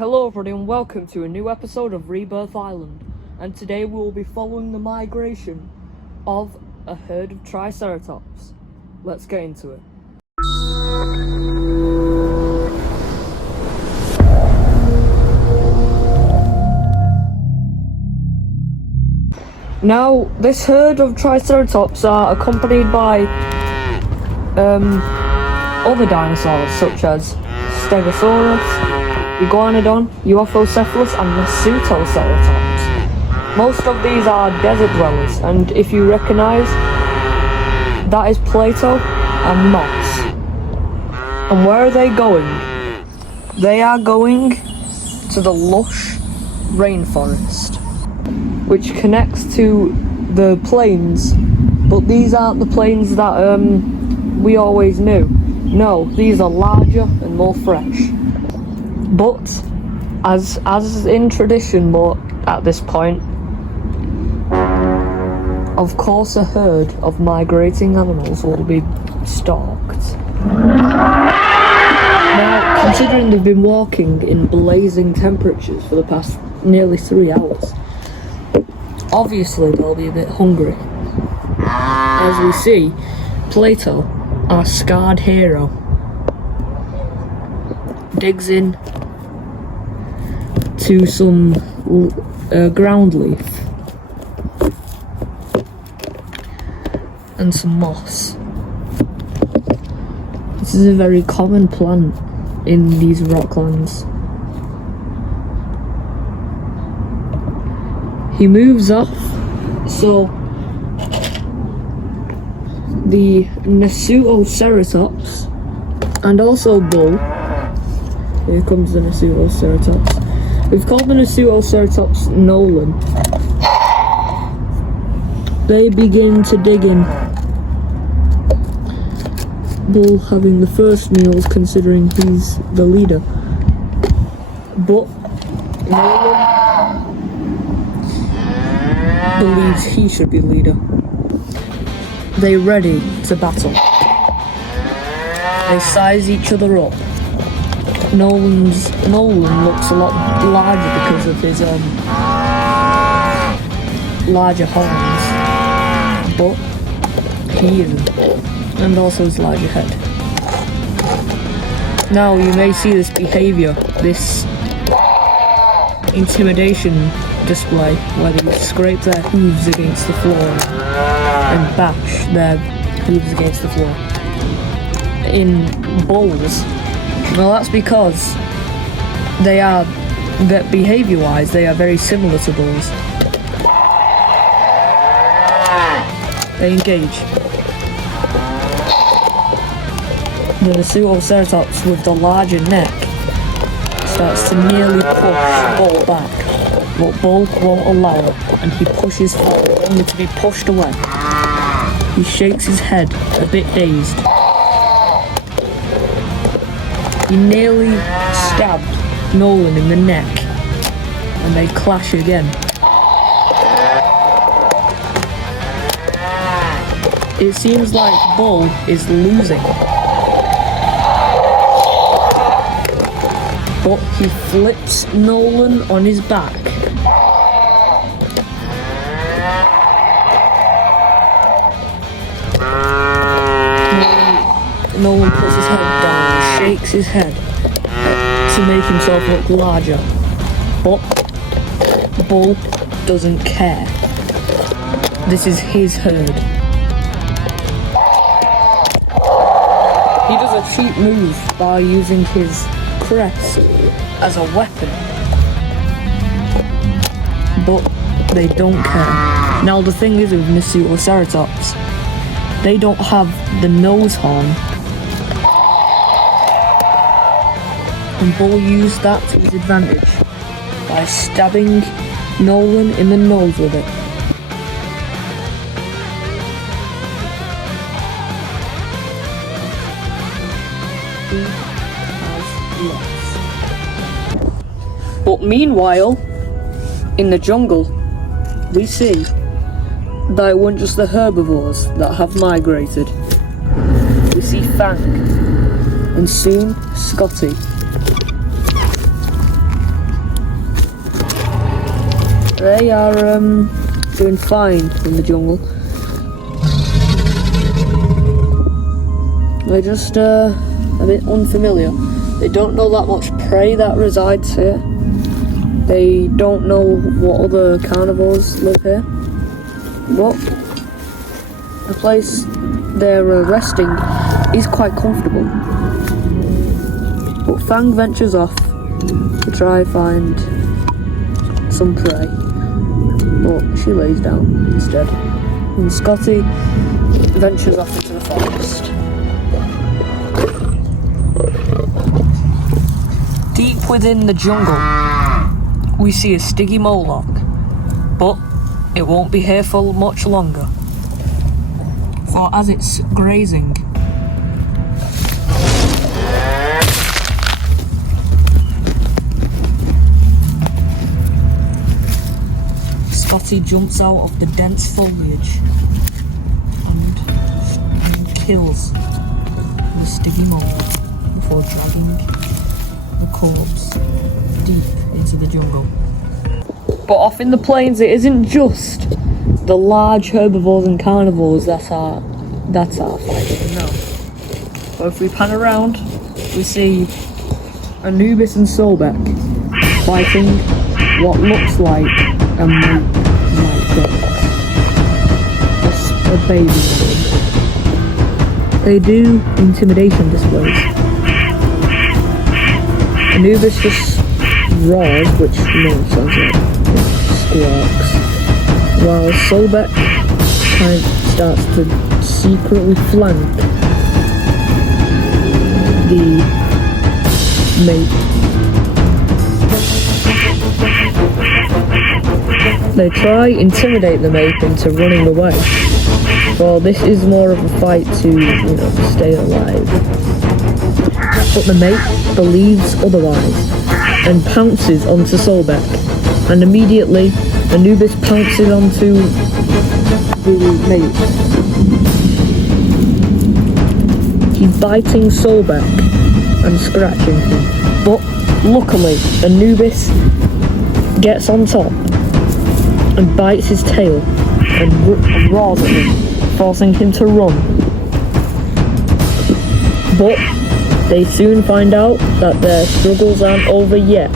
Hello everybody and welcome to a new episode of Rebirth Island, and today we will be following the migration of a herd of Triceratops. Let's get into it. Now, this herd of Triceratops are accompanied by other dinosaurs such as Stegosaurus, Iguanodon, Euophocephalus and Pseudoceratops. Most of these are desert dwellers, and if you recognise, that is Plato and Moss. And where are they going? They are going to the lush rainforest, which connects to the plains, but these aren't the plains that we always knew. No, these are larger and more fresh. But, as in tradition, but at this point, of course a herd of migrating animals will be stalked. Now, considering they've been walking in blazing temperatures for the past nearly 3 hours, obviously they'll be a bit hungry. As we see, Plato, our scarred hero, digs in to some ground leaf and some moss. This is a very common plant in these rocklands. He moves off, so the Pseudoceratops and also Bull. Here comes the Pseudoceratops. We've called the Pseudoceratops Nolan. They begin to dig in. Bull having the first meals considering he's the leader. But Nolan believes he should be leader. They're ready to battle. They size each other up. Nolan looks a lot larger because of his larger horns, but he isn't, and also his larger head. Now you may see this behaviour, this intimidation display, where they scrape their hooves against the floor and bash their hooves against the floor. In bulls, well, that's because that behaviour-wise, they are very similar to bulls. They engage. The Pseudoceratops with the larger neck starts to nearly push Bull back, but Bull won't allow it, and he pushes forward, only to be pushed away. He shakes his head, a bit dazed. He nearly stabbed Nolan in the neck, and they clash again. It seems like Bull is losing, but he flips Nolan on his back. Nolan puts his head down, shakes his head to make himself look larger, but Bull doesn't care. This is his herd. He does a cheap move by using his crest as a weapon, but they don't care. Now the thing is with Pseudoceratops, they don't have the nose horn, and Bull used that to his advantage by stabbing Nolan in the nose with it. He has lost. But meanwhile, in the jungle, we see that it weren't just the herbivores that have migrated. We see Fang, and soon Scotty. They are doing fine in the jungle. They're just a bit unfamiliar. They don't know that much prey that resides here. They don't know what other carnivores live here. But the place they're resting is quite comfortable. But Fang ventures off to try find some prey, but she lays down instead. And Scotty ventures off into the forest. Deep within the jungle, we see a stiggy moloch, but it won't be here for much longer. For as it's grazing, Scotty jumps out of the dense foliage and kills the stiggy moloch before dragging the corpse deep into the jungle. But off in the plains, it isn't just the large herbivores and carnivores that are fighting now. But if we pan around, we see Anubis and Sobek fighting what looks like a mate like a baby. They do intimidation displays. Anubis just roars, which sounds like squawks, while Sobek starts to secretly flank the mate. They try intimidate the mate into running away. Well, this is more of a fight to stay alive. But the mate believes otherwise and pounces onto Sobek, and immediately Anubis pounces onto the mate. He's biting Sobek and scratching him, but luckily Anubis gets on top and bites his tail and roars at him, forcing him to run. But they soon find out that their struggles aren't over yet,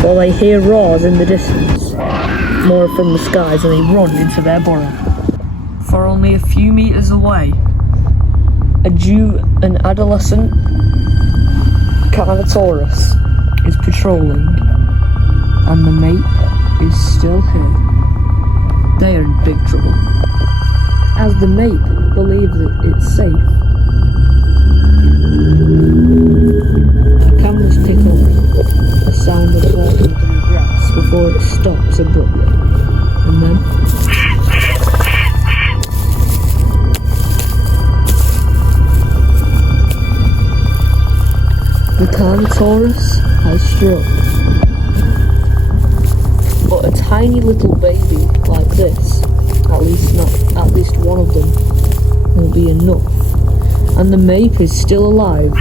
for they hear roars in the distance, more from the skies, and they run into their burrow. For only a few meters away, an adolescent Carnotaurus is patrolling, and the mate is still here. They are in big trouble, as the mate believes it's safe. The cameras pick up the sound of walking through the grass before it stops abruptly, and then the Carnotaurus has struck. But a tiny little baby like this, at least one of them, will be enough. And the mate is still alive.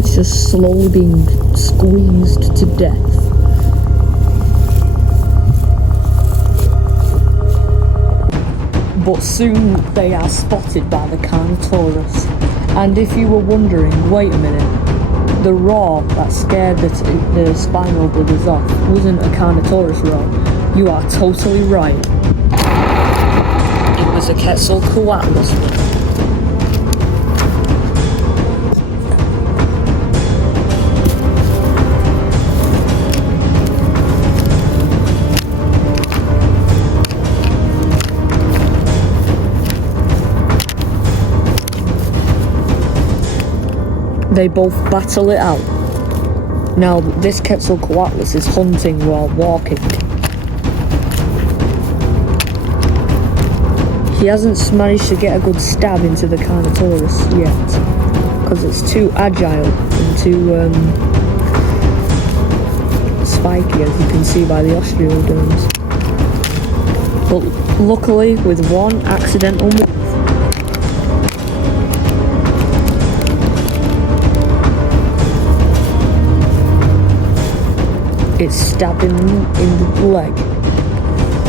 It's just slowly being squeezed to death. But soon they are spotted by the Carnotaurus. And if you were wondering, wait a minute, the roar that scared the Spino brothers off wasn't a Carnotaurus roar. You are totally right. It was a Quetzalcoatlus. They both battle it out. Now, this Quetzalcoatlus is hunting while walking. He hasn't managed to get a good stab into the Carnotaurus yet, because it's too agile and too spiky, as you can see by the osteoderms. But luckily, with one accidental move, It stabbed him in the leg.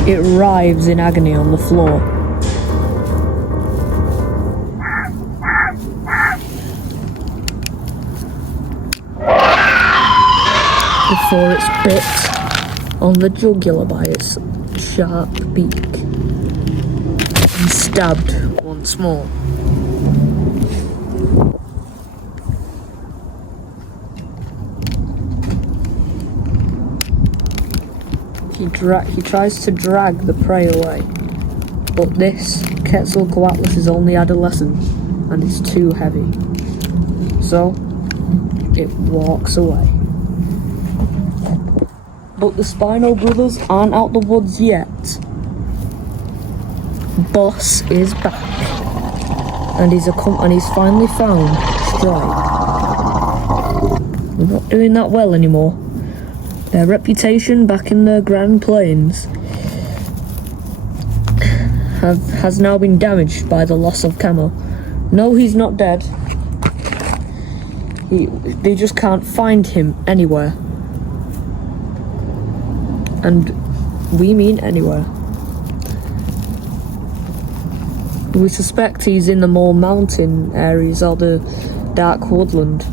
It writhes in agony on the floor. Before it's bit on the jugular by its sharp beak and stabbed once more. He tries to drag the prey away, but this Quetzalcoatlus is only adolescent and is too heavy. So, it walks away. But the Spino brothers aren't out the woods yet. Boss is back, and he's finally found Stripe. They're not doing that well anymore. Their reputation back in the Grand Plains has now been damaged by the loss of Camo. No, he's not dead. They just can't find him anywhere. And we mean anywhere. We suspect he's in the more mountain areas or the dark woodland.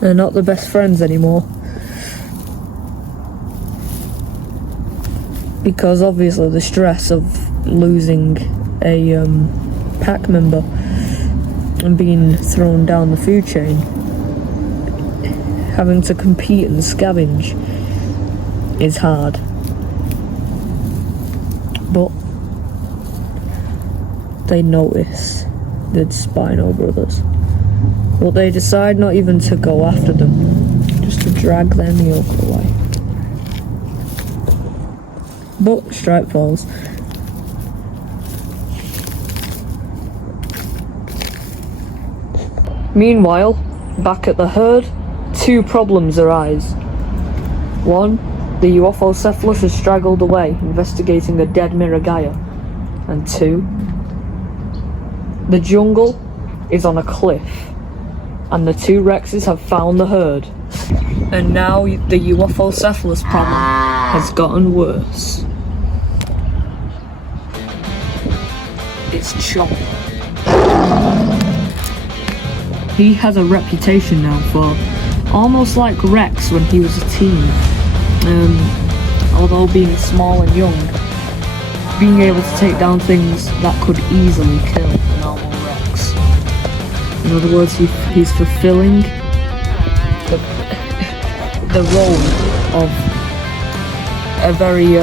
They're not the best friends anymore. Because obviously the stress of losing a pack member and being thrown down the food chain, having to compete and scavenge is hard. But they notice the Spino brothers. But they decide not even to go after them, just to drag their meal away. But Stripe falls. Meanwhile, back at the herd, two problems arise. One, the Euophocephalus has straggled away, investigating a dead Miragaya. And two, the jungle is on a cliff, and the two Rexes have found the herd. And now the Euophocephalus problem has gotten worse. It's Chomp. He has a reputation now for almost like Rex when he was a teen. Although being small and young, being able to take down things that could easily kill a normal Rex. In other words, he's fulfilling the role of a very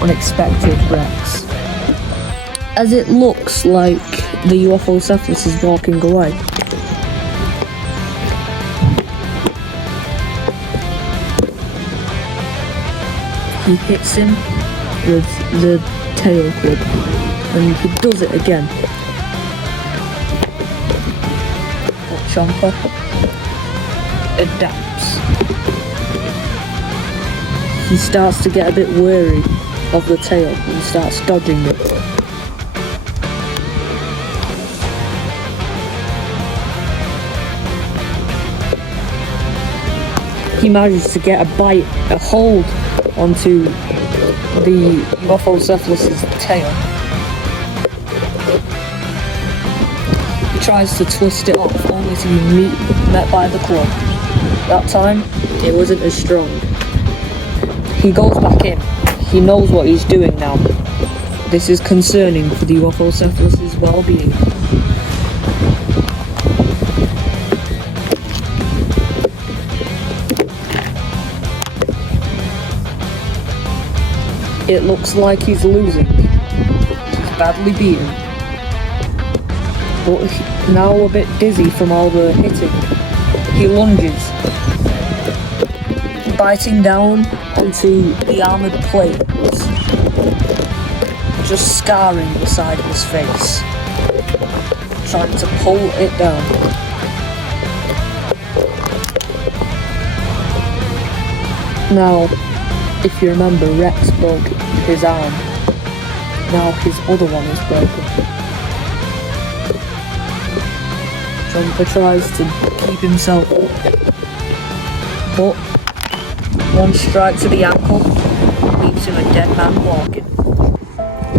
unexpected Rex. As it looks like the Euophocephalus is walking away, he hits him with the tail club, and he does it again. But Chomper adapts. He starts to get a bit wary of the tail and starts dodging it. He manages to get a hold onto the Euophocephalus's tail. He tries to twist it off, only to be met by the club. That time, it wasn't as strong. He goes back in. He knows what he's doing now. This is concerning for the Euophocephalus's well-being. It looks like he's losing. He's badly beaten. But now a bit dizzy from all the hitting, he lunges, biting down onto the armoured plates, just scarring the side of his face, trying to pull it down. Now, if you remember, Rex broke his arm Now his other one is broken. Jumper tries to keep himself up, but one strike to the ankle leaves him a dead man walking.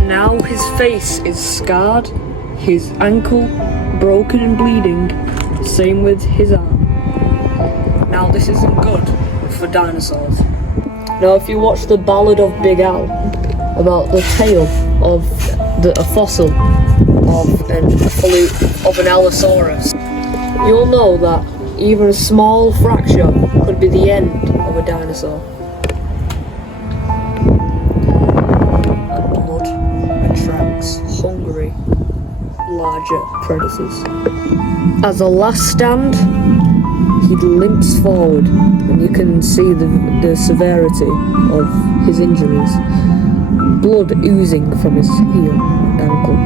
Now his face is scarred, his ankle broken and bleeding, same with his arm. Now this isn't good for dinosaurs. Now if you watch the Ballad of Big Al, about the tale of a fossil of an Allosaurus, you'll know that even a small fracture could be the end of a dinosaur. And blood attracts hungry, larger predators. As a last stand, he limps forward, and you can see the severity of his injuries. Blood oozing from his heel and ankle.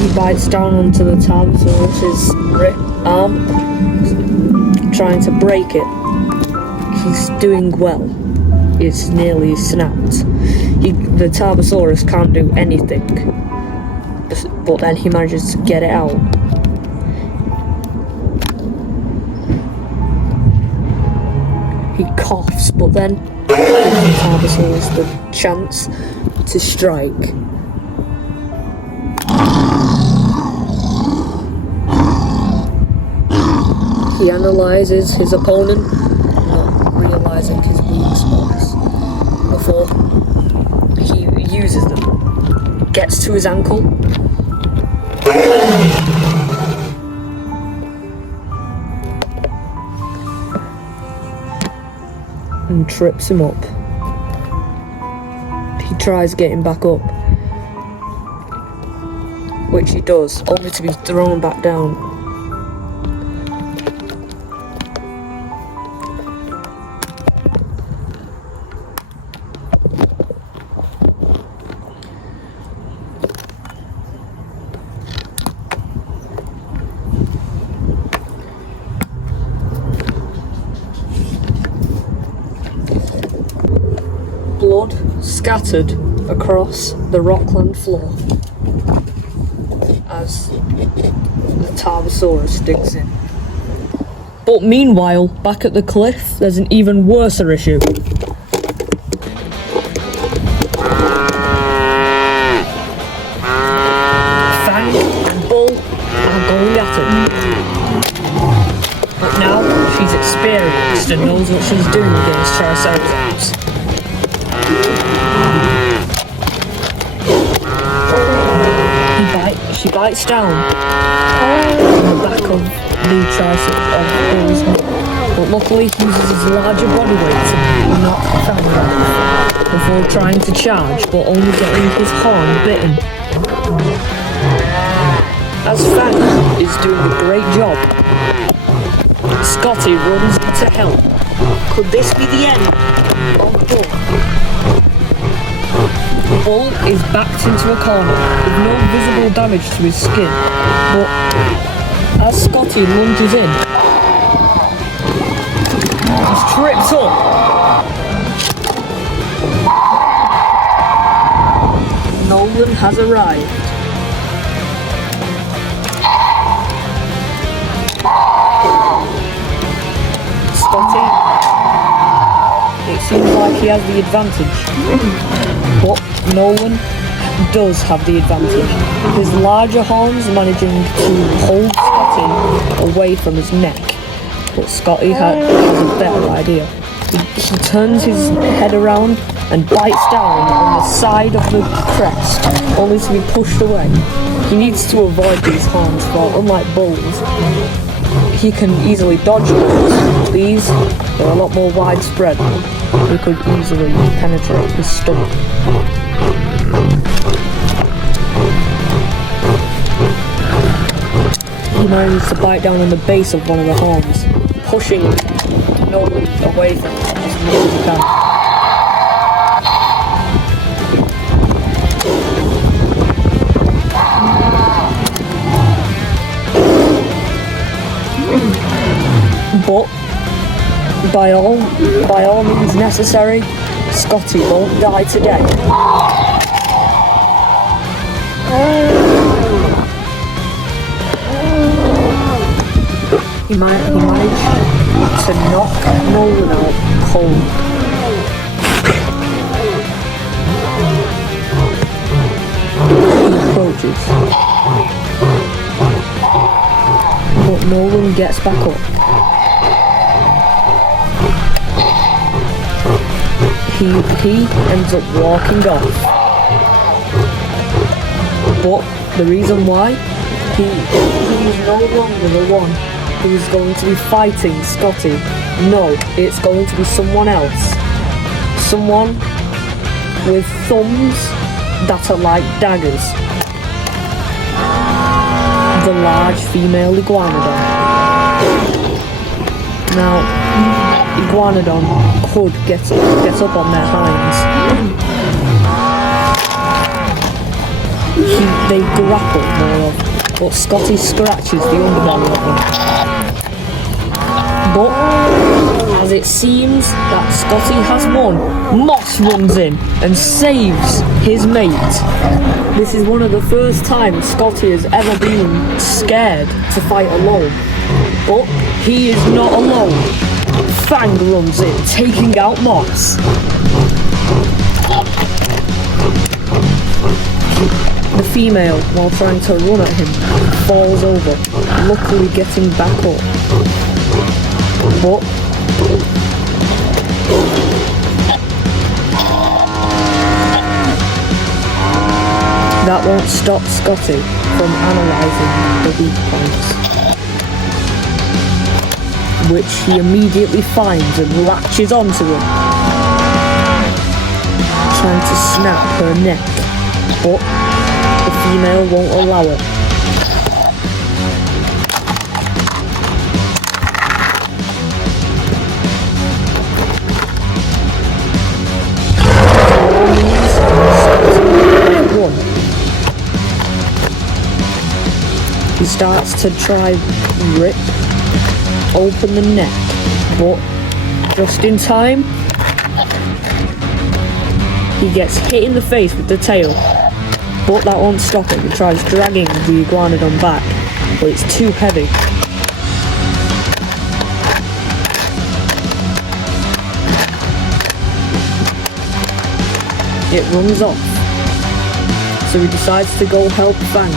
He bites down onto the Tarbosaurus's arm, trying to break it. He's doing well. It's nearly snapped. The Tarbosaurus can't do anything, but then he manages to get it out. He coughs, but then gives the Tarbosaurus the chance to strike. He analyzes his opponent, not realizing his weak spots, before he uses them. Gets to his ankle. And trips him up. He tries getting back up, which he does, only to be thrown back down. Blood scattered across the rockland floor as the Tarbosaurus digs in. But meanwhile, back at the cliff, there's an even worser issue. Fang and Bull are going at it. But now she's experienced and knows what she's doing against Triceratops. She bites down on the back of the Triceratops, but luckily he uses his larger body weight to knock Fang off before trying to charge, but only getting his horn bitten. As Fang is doing a great job, Scotty runs to help. Could this be the end of Bull? Bull is backed into a corner with no visible damage to his skin, but as Scotty lunges in, he's tripped up. Nolan has arrived. Scotty, it seems like he has the advantage, but Nolan does have the advantage. His larger horns managing to hold Scotty away from his neck, but Scotty has a better idea. He turns his head around and bites down on the side of the crest, only to be pushed away. He needs to avoid these horns, for unlike bulls, he can easily dodge those. These are a lot more widespread. He could easily penetrate his stomach. He manages to bite down on the base of one of the horns, pushing Nolan away from it as much as he can. But by all means necessary, Scotty won't die today. He managed to knock Nolan out cold. He approaches, but Nolan gets back up. He ends up walking off. But the reason why, he's no longer the one who's going to be fighting Scotty. No, it's going to be someone else. Someone with thumbs that are like daggers. The large female iguanodon. Now, iguanodon could get up on their hinds. They grapple more of, but Scotty scratches the underbelly of them. But as it seems that Scotty has won, Moss runs in and saves his mate. This is one of the first times Scotty has ever been scared to fight alone. But he is not alone. Fang runs in, taking out Moss. The female, while trying to run at him, falls over, luckily getting back up. But that won't stop Scotty from analysing the weak points, which he immediately finds and latches onto him, trying to snap her neck, but the female won't allow it. He starts to try rip open the neck, but just in time, he gets hit in the face with the tail. But that won't stop him. He tries dragging the iguanodon back, but it's too heavy. It runs off, so he decides to go help Fang.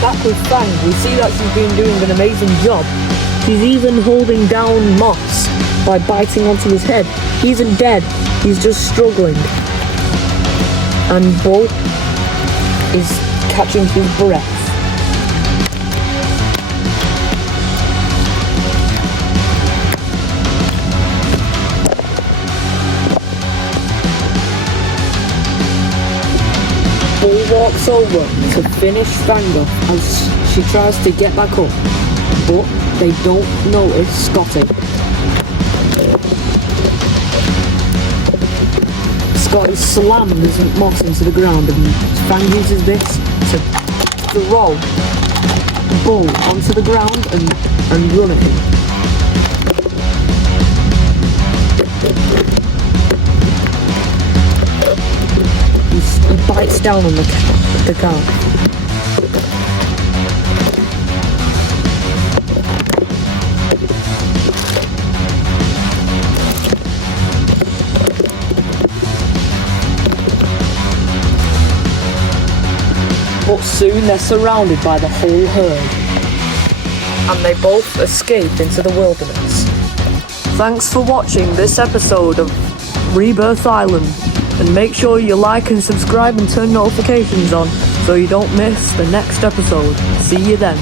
Back with Fang, we see that she's been doing an amazing job. She's even holding down Moss by biting onto his head. He isn't dead, he's just struggling. And Bull is catching his breath. Bull walks over to finish Fang off as she tries to get back up, but they don't notice Scotty. Scotty slams Moss into the ground and Fang uses this to throw Bull onto the ground and run at him. He bites down on the car. But soon they're surrounded by the whole herd, and they both escape into the wilderness. Thanks for watching this episode of Rebirth Island, and make sure you like and subscribe and turn notifications on so you don't miss the next episode. See you then.